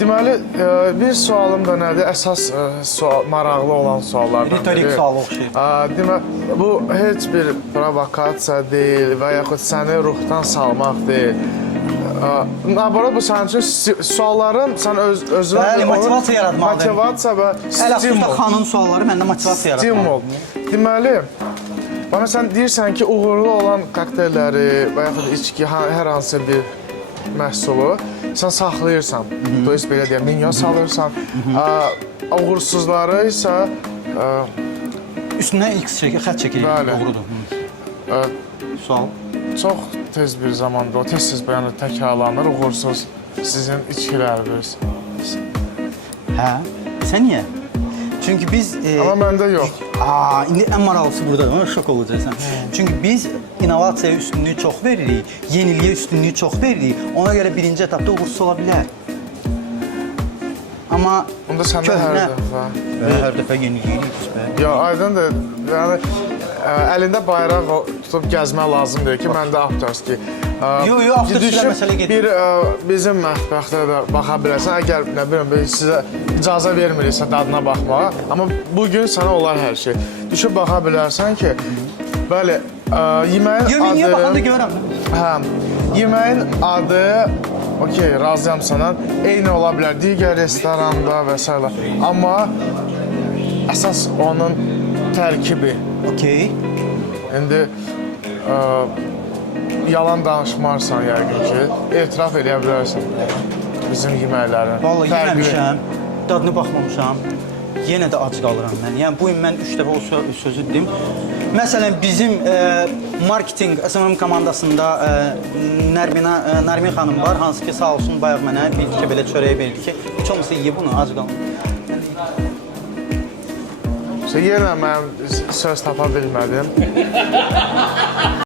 Deməli, bir sualım da nədir? Əsas maraqlı olan suallardan biri. Ritorik sual oxşayır. Deməli, bu heç bir provokasiya deyil və yaxud səni ruhdan salmaq deyil. Naborot, bu sənin üçün sualların sən özünə... Bəli, motivasiya yaratmalıdır. Motivasiya və stimul. Xanın sualları məndə motivasiya yaratmalıdır. Stimul. Deməli, bana sən deyirsən ki, uğurlu olan kokteylləri və yaxud içki, hər hansı bir məhsulu sən saxlayırsan. Dolayısıyla belə deyək, minyon salırsan. Uğursuzları isə... Üstünə X xət çəkirik, doğrudur. Sual. Çox tez bir zamanda, o tez-tez yəni təkrarlanır, uğursuz sizin içkiləriniz. Hə? Sən niyə? Çünki biz... Amma məndə yox. İndi ən maraqlısı buradadır, şok olacaqsan. Çünki biz innovasiyaya üstünlüyü çox veririk, yeniliyə üstünlüyü çox veririk. Ona görə birinci etapda uğursuz ola bilər. Amma Onda səndə hər dəfə... Hər dəfə yeniləyirik biz bə. Ya, aydındır. Yəni, əlində bayraq tutub gəzmək lazımdır ki, məndə avtorski. Yox, avtorskilə məsələ gedir. Bizim mətbəxdə də baxa bilərsən, əgər, nə biləm, sizə icazə vermiriksə dadına baxmağa. Amma bugün sənə olar hər şey. Düşüb baxa bilərsən ki, bəli, yeməyin adı... Yox, niyə baxanda görəm? Hə, yeməyin adı, okey, razıyam sənə, eyni ola bilər digər restoranda və s. Amma əsas onun tərkibi. Okey. İndi yalan danışmarsan yəqin ki, etiraf edə bilərsən bizim yeməklərin. Vallahi yeməmişəm, dadına baxmamışam. Yenə də ac qalıram mən. Yəni, bu gün mən 3 dəfə o sözü dedim. Məsələn, bizim marketing SMM komandasında Nərmin xanım var, hansı ki, sağ olsun, bayaq mənə bildi ki, belə çörəyə verdi ki, heç olmasa ye bunu, ac qalın. Yenə mən söz tapa bilmədim.